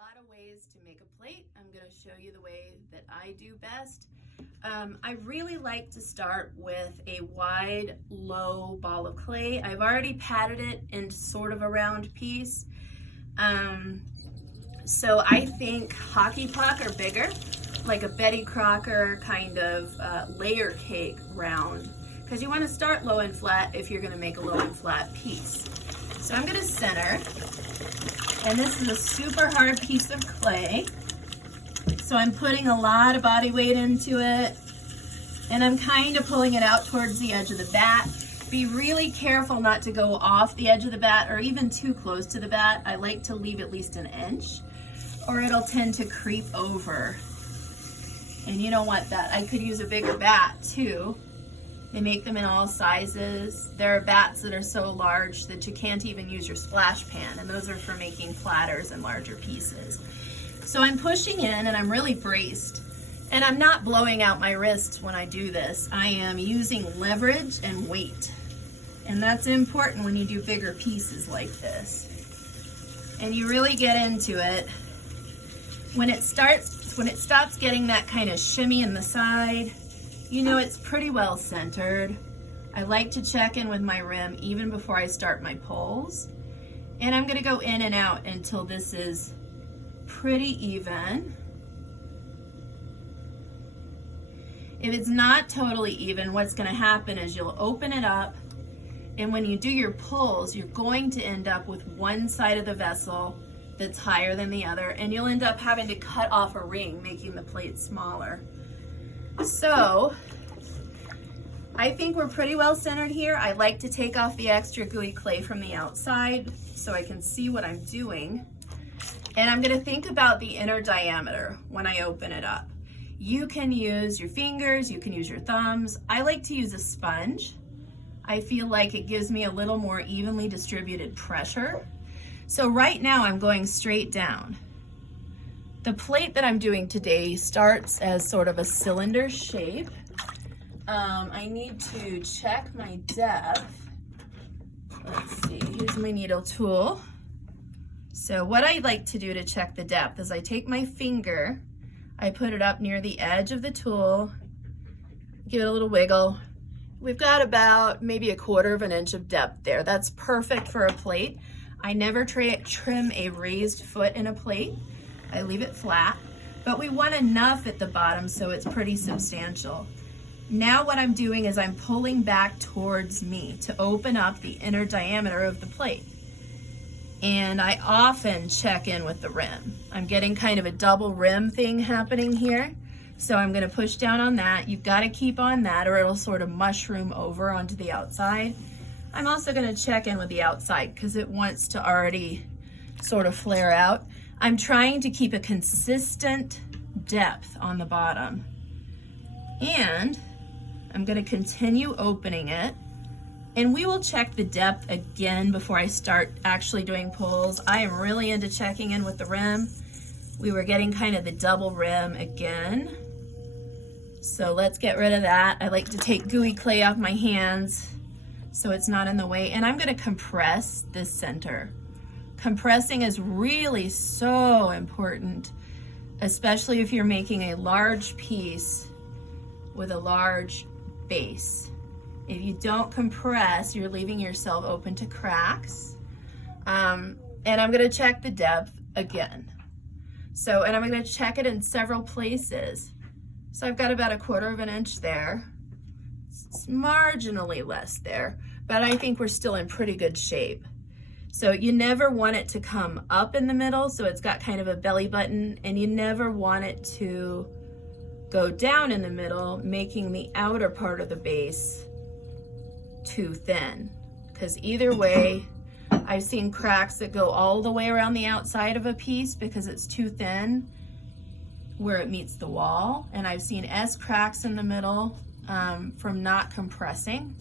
lot of ways to make a plate. I'm going to show you the way that I do best. I really like to start with a wide, low ball of clay. I've already patted it into sort of a round piece. So I think hockey puck or bigger, like a Betty Crocker kind of layer cake round, because you want to start low and flat if you're going to make a low and flat piece. So I'm going to center, and this is a super hard piece of clay. So I'm putting a lot of body weight into it, and I'm kind of pulling it out towards the edge of the bat. Be really careful not to go off the edge of the bat or even too close to the bat. I like to leave at least an inch, or it'll tend to creep over. And you don't want that. I could use a bigger bat too. They make them in all sizes. There are bats that are so large that you can't even use your splash pan, and those are for making platters and larger pieces. So I'm pushing in, and I'm really braced. And I'm not blowing out my wrists when I do this. I am using leverage and weight. And that's important when you do bigger pieces like this. And you really get into it. When it stops getting that kind of shimmy in the side, you know it's pretty well centered. I like to check in with my rim even before I start my pulls. And I'm gonna go in and out until this is pretty even. If it's not totally even, what's gonna happen is you'll open it up, and when you do your pulls, you're going to end up with one side of the vessel that's higher than the other, and you'll end up having to cut off a ring, making the plate smaller. So I think we're pretty well centered here. I like to take off the extra gooey clay from the outside so I can see what I'm doing. And I'm gonna think about the inner diameter when I open it up. You can use your fingers, you can use your thumbs. I like to use a sponge. I feel like it gives me a little more evenly distributed pressure. So right now I'm going straight down. The plate that I'm doing today starts as sort of a cylinder shape. I need to check my depth. Let's see, here's my needle tool. So what I like to do to check the depth is I take my finger, I put it up near the edge of the tool, give it a little wiggle. We've got about maybe 1/4 of an inch of depth there. That's perfect for a plate. I never trim a raised foot in a plate. I leave it flat, but we want enough at the bottom so it's pretty substantial. Now what I'm doing is I'm pulling back towards me to open up the inner diameter of the plate. And I often check in with the rim. I'm getting kind of a double rim thing happening here. So I'm gonna push down on that. You've gotta keep on that or it'll sort of mushroom over onto the outside. I'm also gonna check in with the outside because it wants to already sort of flare out. I'm trying to keep a consistent depth on the bottom. And I'm gonna continue opening it. And we will check the depth again before I start actually doing pulls. I am really into checking in with the rim. We were getting kind of the double rim again. So let's get rid of that. I like to take gooey clay off my hands so it's not in the way. And I'm gonna compress this center. Compressing is really so important, especially if you're making a large piece with a large base. If you don't compress, you're leaving yourself open to cracks. And I'm gonna check the depth again. So, and I'm gonna check it in several places. So I've got about 1/4 of an inch there. It's marginally less there, but I think we're still in pretty good shape. So you never want it to come up in the middle, so it's got kind of a belly button, and you never want it to go down in the middle, making the outer part of the base too thin. Because either way, I've seen cracks that go all the way around the outside of a piece because it's too thin where it meets the wall, and I've seen S cracks in the middle from not compressing.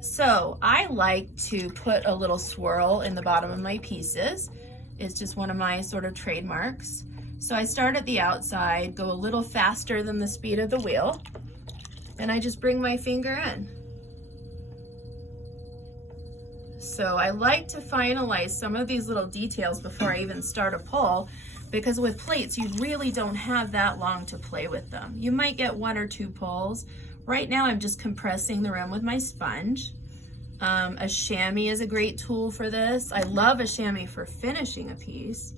So I like to put a little swirl in the bottom of my pieces. It's just one of my sort of trademarks. So I start at the outside, go a little faster than the speed of the wheel, and I just bring my finger in. So I like to finalize some of these little details before I even start a pull, because with plates, you really don't have that long to play with them. You might get 1 or 2 pulls. Right now, I'm just compressing the rim with my sponge. A chamois is a great tool for this. I love a chamois for finishing a piece.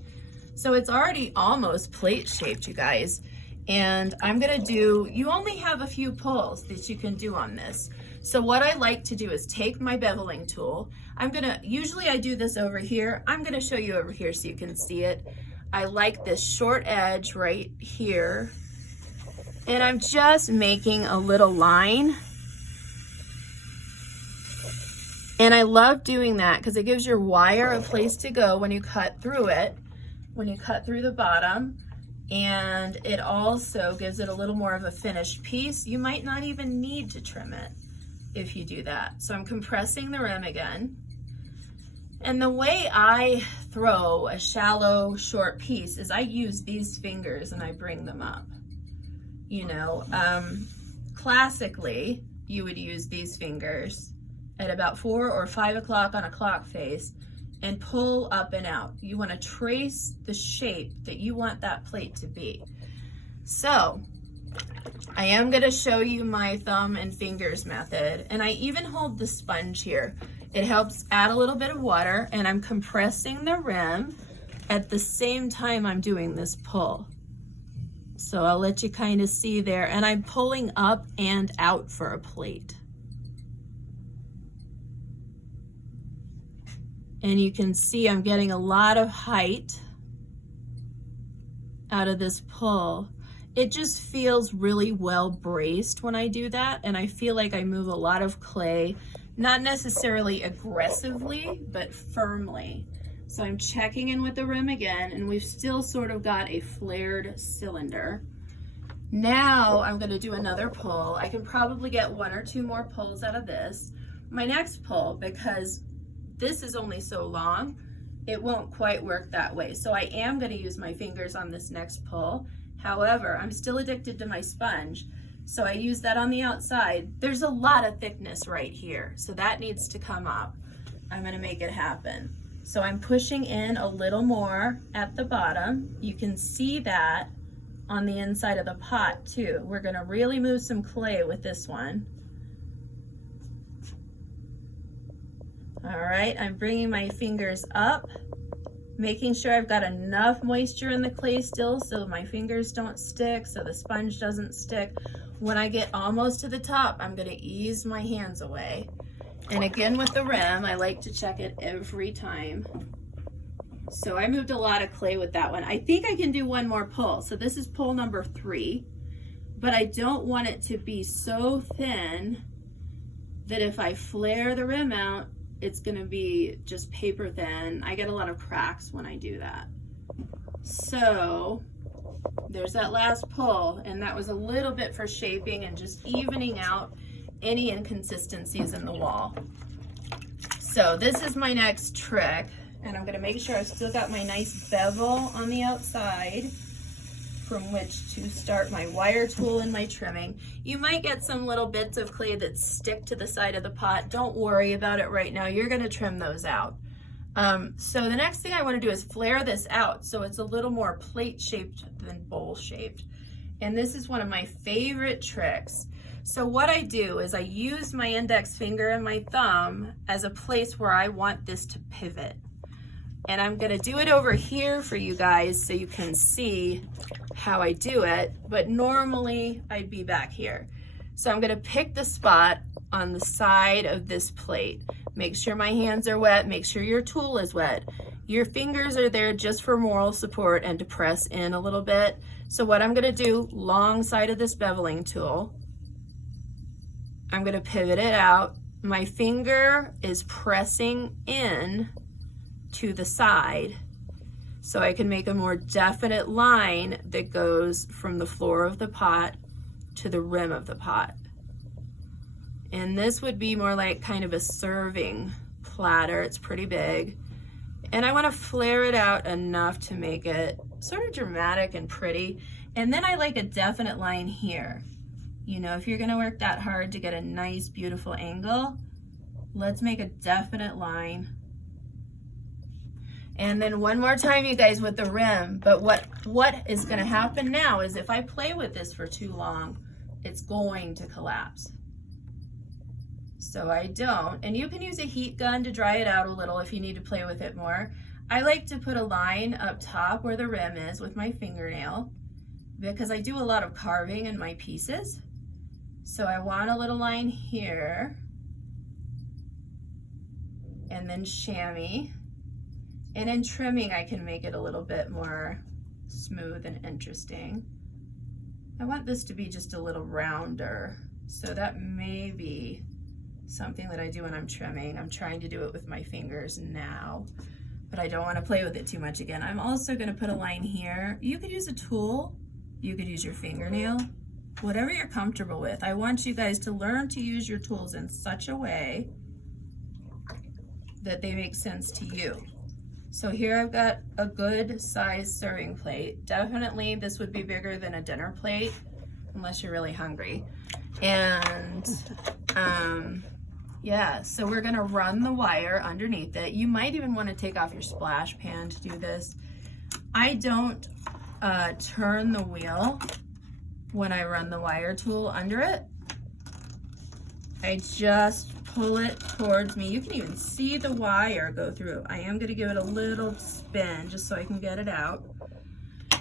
So it's already almost plate shaped, you guys. And I'm gonna do, you only have a few pulls that you can do on this. So what I like to do is take my beveling tool. Usually I do this over here. I'm gonna show you over here so you can see it. I like this short edge right here. And I'm just making a little line. And I love doing that because it gives your wire a place to go when you cut through it, when you cut through the bottom. And it also gives it a little more of a finished piece. You might not even need to trim it if you do that. So I'm compressing the rim again. And the way I throw a shallow, short piece is I use these fingers and I bring them up. You know, classically, you would use these fingers at about 4 or 5 o'clock on a clock face and pull up and out. You want to trace the shape that you want that plate to be. So I am going to show you my thumb and fingers method, and I even hold the sponge here. It helps add a little bit of water, and I'm compressing the rim at the same time I'm doing this pull. So I'll let you kind of see there, and I'm pulling up and out for a plate. And you can see I'm getting a lot of height out of this pull. It just feels really well braced when I do that, and I feel like I move a lot of clay, not necessarily aggressively, but firmly. So I'm checking in with the rim again, and we've still sort of got a flared cylinder. Now I'm going to do another pull. I can probably get 1 or 2 more pulls out of this. My next pull, because this is only so long, it won't quite work that way. So I am going to use my fingers on this next pull. However, I'm still addicted to my sponge, so I use that on the outside. There's a lot of thickness right here, so that needs to come up. I'm going to make it happen. So I'm pushing in a little more at the bottom. You can see that on the inside of the pot too. We're going to really move some clay with this one. All right, I'm bringing my fingers up, making sure I've got enough moisture in the clay still so my fingers don't stick, so the sponge doesn't stick. When I get almost to the top, I'm going to ease my hands away. And again with the rim, I like to check it every time. So I moved a lot of clay with that one. I think I can do 1 more pull. So this is pull number 3, but I don't want it to be so thin that if I flare the rim out, it's going to be just paper thin. I get a lot of cracks when I do that. So there's that last pull, and that was a little bit for shaping and just evening out any inconsistencies in the wall. So this is my next trick, and I'm going to make sure I've still got my nice bevel on the outside from which to start my wire tool and my trimming. You might get some little bits of clay that stick to the side of the pot. Don't worry about it right now. You're going to trim those out. So the next thing I want to do is flare this out so it's a little more plate shaped than bowl shaped. And this is one of my favorite tricks. So what I do is I use my index finger and my thumb as a place where I want this to pivot. And I'm going to do it over here for you guys so you can see how I do it, but normally I'd be back here. So I'm going to pick the spot on the side of this plate. Make sure my hands are wet, make sure your tool is wet. Your fingers are there just for moral support and to press in a little bit. So what I'm going to do, long side of this beveling tool, I'm going to pivot it out. My finger is pressing in to the side so I can make a more definite line that goes from the floor of the pot to the rim of the pot. And this would be more like kind of a serving platter. It's pretty big. And I want to flare it out enough to make it sort of dramatic and pretty. And then I like a definite line here. You know, if you're going to work that hard to get a nice, beautiful angle, let's make a definite line. And then one more time, you guys, with the rim. But what is gonna happen now is if I play with this for too long, it's going to collapse. So I don't, and you can use a heat gun to dry it out a little if you need to play with it more. I like to put a line up top where the rim is with my fingernail because I do a lot of carving in my pieces. So I want a little line here and then chamois. And in trimming, I can make it a little bit more smooth and interesting. I want this to be just a little rounder. So that may be something that I do when I'm trimming. I'm trying to do it with my fingers now, but I don't want to play with it too much again. I'm also going to put a line here. You could use a tool. You could use your fingernail, whatever you're comfortable with. I want you guys to learn to use your tools in such a way that they make sense to you. So here I've got a good size serving plate. Definitely this would be bigger than a dinner plate unless you're really hungry. And yeah, so we're gonna run the wire underneath it. You might even want to take off your splash pan to do this. I don't turn the wheel when I run the wire tool under it. I just pull it towards me. You can even see the wire go through. I am going to give it a little spin just so I can get it out.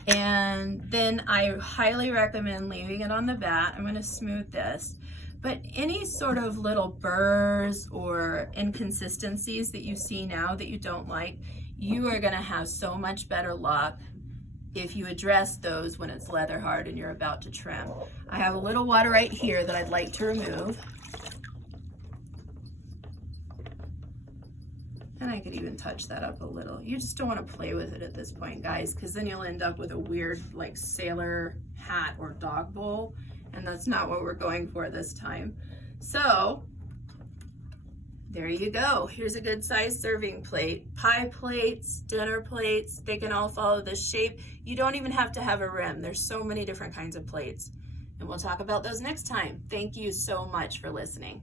And then I highly recommend leaving it on the bat. I'm going to smooth this. But any sort of little burrs or inconsistencies that you see now that you don't like, you are going to have so much better luck if you address those when it's leather hard and you're about to trim. I have a little water right here that I'd like to remove. And I could even touch that up a little. You just don't want to play with it at this point, guys, because then you'll end up with a weird like sailor hat or dog bowl, and that's not what we're going for this time. So there you go. Here's a good size serving plate. Pie plates, dinner plates, they can all follow this shape. You don't even have to have a rim. There's so many different kinds of plates. And we'll talk about those next time. Thank you so much for listening.